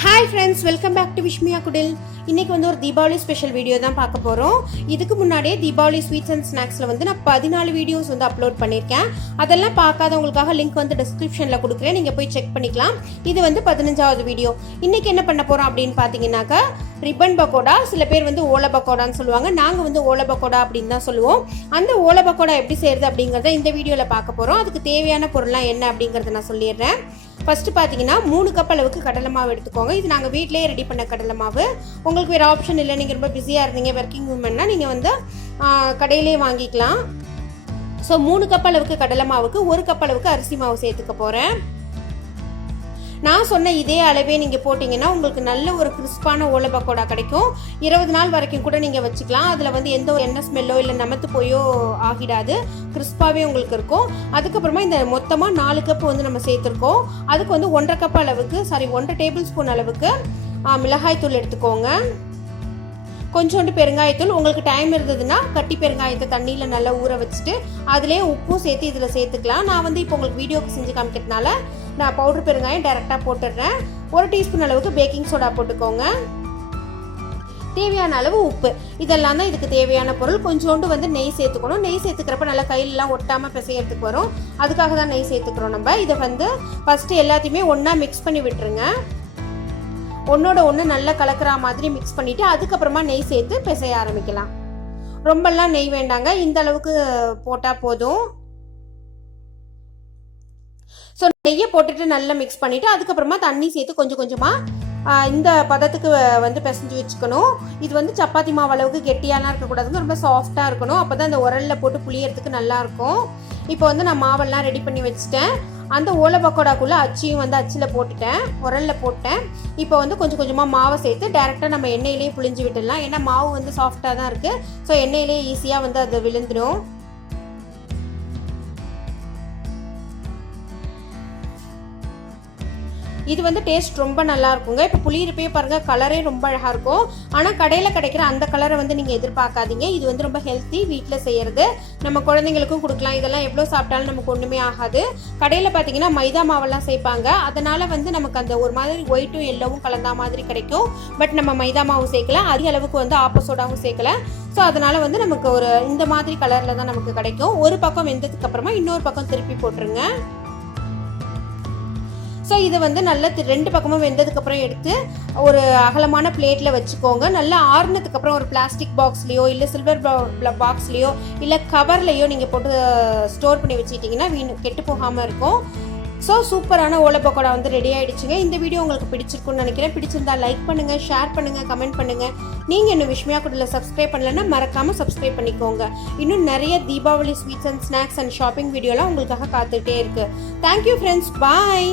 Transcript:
Hi friends, welcome back to Vishmiya Kudil. இன்றைக்கி வந்து ஒரு தீபாவளி ஸ்பெஷல் வீடியோ தான் பார்க்க போகிறோம். இதுக்கு முன்னாடியே தீபாவளி ஸ்வீட்ஸ் அண்ட் ஸ்நாக்ஸில் வந்து நான் 14 வீடியோஸ் வந்து அப்லோட் பண்ணியிருக்கேன். அதெல்லாம் பார்க்காதவங்களுக்காக லிங்க் வந்து டிஸ்கிரிப்ஷனில் கொடுக்குறேன், நீங்கள் போய் செக் பண்ணிக்கலாம். இது வந்து 15வது வீடியோ. இன்றைக்கி என்ன பண்ண போகிறோம் அப்படின்னு பார்த்தீங்கன்னாக்கா, ரிப்பன் பக்கோடா, சில பேர் வந்து ஓலை பக்கோடான்னு சொல்லுவாங்க. நாங்கள் வந்து ஓலை பக்கோடா அப்படின்னு தான் சொல்லுவோம். அந்த ஓலை பக்கோடா எப்படி செய்கிறது அப்படிங்கிறத இந்த வீடியோவில் பார்க்க போகிறோம். அதுக்கு தேவையான பொருள்லாம் என்ன அப்படிங்கிறத நான் சொல்லிடுறேன். ஃபஸ்ட்டு பார்த்தீங்கன்னா 3 கப் அளவுக்கு கடலை மாவு எடுத்துக்கோங்க. இது நாங்கள் வீட்டிலேயே ரெடி பண்ண கடலை மாவு. உங்களுக்கு வேறு ஆப்ஷன் இல்லை, நீங்கள் ரொம்ப பிஸியாக இருந்தீங்க, ஒர்க்கிங் உமன்னா நீங்கள் வந்து கடையிலே வாங்கிக்கலாம். ஸோ 3 கப் அளவுக்கு கடலை மாவுக்கு 1 கப் அளவுக்கு அரிசி மாவு சேர்த்துக்க போகிறேன். நான் சொன்ன இதே அளவே நீங்கள் போட்டிங்கன்னா உங்களுக்கு நல்ல ஒரு கிறிஸ்பான ஓலை பக்கோடா கிடைக்கும். 20 நாள் வரைக்கும் கூட நீங்கள் வச்சுக்கலாம். அதில் வந்து எந்த ஒரு எண்ணெய் ஸ்மெல்லோ இல்லை நமத்து போயோ ஆகிடாது, கிறிஸ்பாகவே உங்களுக்கு இருக்கும். அதுக்கப்புறமா இந்த மொத்தமாக 4 கப் வந்து நம்ம சேர்த்துருக்கோம். அதுக்கு வந்து 1 டேபிள் ஸ்பூன் அளவுக்கு மிளகாய் தூள் எடுத்துக்கோங்க. கொஞ்சோண்டு பெருங்காயத்தூள், உங்களுக்கு டைம் இருந்ததுன்னா கட்டி பெருங்காயத்தை தண்ணியில் நல்லா ஊற வச்சுட்டு அதிலே உப்பும் சேர்த்து இதில் சேர்த்துக்கலாம். நான் வந்து இப்போ உங்களுக்கு வீடியோக்கு செஞ்சு காமிக்கிறதுனால நான் பவுடர் பெருங்காயம் டைரெக்டாக போட்டுடுறேன். 1 டீஸ்பூன் அளவுக்கு பேக்கிங் சோடா போட்டுக்கோங்க. தேவையான அளவு உப்பு, இதெல்லாம் தான் இதுக்கு தேவையான பொருள். கொஞ்சோண்டு வந்து நெய் சேர்த்துக்கணும். நெய் சேர்த்துக்கிறப்ப நல்லா கையிலலாம் ஒட்டாமல் பிசையறதுக்கு வரும், அதுக்காக தான் நெய் சேர்த்துக்கிறோம் நம்ம. இதை வந்து ஃபஸ்ட்டு எல்லாத்தையுமே ஒன்றா மிக்ஸ் பண்ணி விட்டுருங்க. ஒன்றோட ஒன்று நல்லா கலக்கிற மாதிரி மிக்ஸ் பண்ணிவிட்டு அதுக்கப்புறமா நெய் சேர்த்து பிசைய ஆரம்பிக்கலாம். ரொம்பலாம் நெய் வேண்டாங்க, இந்த அளவுக்கு போட்டால் போதும். ஸோ நெய்யை போட்டுட்டு நல்லா மிக்ஸ் பண்ணிவிட்டு அதுக்கப்புறமா தண்ணி சேர்த்து கொஞ்சம் கொஞ்சமாக இந்த பதத்துக்கு வந்து பிசைஞ்சு வச்சுக்கணும். இது வந்து சப்பாத்தி மாவு அளவுக்கு கெட்டியாலாம் இருக்கக்கூடாதுங்க, ரொம்ப சாஃப்டாக இருக்கணும். அப்போ தான் இந்த உரலில் போட்டு புளியறதுக்கு நல்லாயிருக்கும். இப்போ வந்து நான் மாவெல்லாம் ரெடி பண்ணி வச்சுட்டேன். அந்த ஓலை பக்கோடாக்குள்ளே அச்சியும் வந்து அச்சில் போட்டுட்டேன், உரலில் போட்டேன். இப்போ வந்து கொஞ்சம் கொஞ்சமாக மாவை சேர்த்து டேரெக்டாக நம்ம எண்ணெயிலே புளிஞ்சு விட்டுடலாம். ஏன்னா மாவு வந்து சாஃப்டாக தான் இருக்குது. ஸோ எண்ணெயிலே ஈஸியாக வந்து அது விழுந்துடும். இது வந்து டேஸ்ட் ரொம்ப நல்லா இருக்குங்க. இப்போ புளியிருப்பே பாருங்கள், கலரே ரொம்ப அழகாக இருக்கும். ஆனால் கடையில் கிடைக்கிற அந்த கலரை வந்து நீங்கள் எதிர்பார்க்காதீங்க. இது வந்து ரொம்ப ஹெல்த்தி, வீட்டில் செய்கிறது. நம்ம குழந்தைங்களுக்கும் கொடுக்கலாம். இதெல்லாம் எவ்வளோ சாப்பிட்டாலும் நமக்கு ஒன்றுமே ஆகாது. கடையில் பார்த்தீங்கன்னா மைதா மாவெல்லாம் சேர்ப்பாங்க, அதனால் வந்து நமக்கு அந்த ஒரு மாதிரி ஒயிட்டும் எல்லோவும் கலந்தா மாதிரி கிடைக்கும். பட் நம்ம மைதா மாவு சேர்க்கல, அதிக அளவுக்கு வந்து ஆப்போசோடாவும் சேர்க்கல. ஸோ அதனால் வந்து நமக்கு ஒரு இந்த மாதிரி கலரில் தான் நமக்கு கிடைக்கும். ஒரு பக்கம் வெந்ததுக்கு அப்புறமா இன்னொரு பக்கம் திருப்பி போட்டுருங்க. ஸோ இதை வந்து நல்லா 2 பக்கமும் வெந்ததுக்கப்புறம் எடுத்து ஒரு அகலமான பிளேட்டில் வச்சுக்கோங்க. நல்லா ஆறுனதுக்கப்புறம் ஒரு பிளாஸ்டிக் பாக்ஸ்லேயோ இல்லை சில்வர் பாக்ஸ்லேயோ இல்லை கவர்லேயோ நீங்கள் போட்டு ஸ்டோர் பண்ணி வச்சுக்கிட்டிங்கன்னா கெட்டு போகாமல் இருக்கும். ஸோ சூப்பரான ஓலை பக்கோடா வந்து ரெடி ஆகிடுச்சுங்க. இந்த வீடியோ உங்களுக்கு பிடிச்சிருக்குன்னு நினைக்கிறேன். பிடிச்சிருந்தா லைக் பண்ணுங்கள், ஷேர் பண்ணுங்கள், கமெண்ட் பண்ணுங்கள். நீங்கள் இன்னும் விஷ்மியா குடில் சப்ஸ்கிரைப் பண்ணலைன்னா மறக்காமல் சப்ஸ்கிரைப் பண்ணிக்கோங்க. இன்னும் நிறைய Deepavali sweets and snacks and shopping வீடியோலாம் உங்களுக்காக காத்துகிட்டே இருக்குது. தேங்க்யூ ஃப்ரெண்ட்ஸ், பாய்.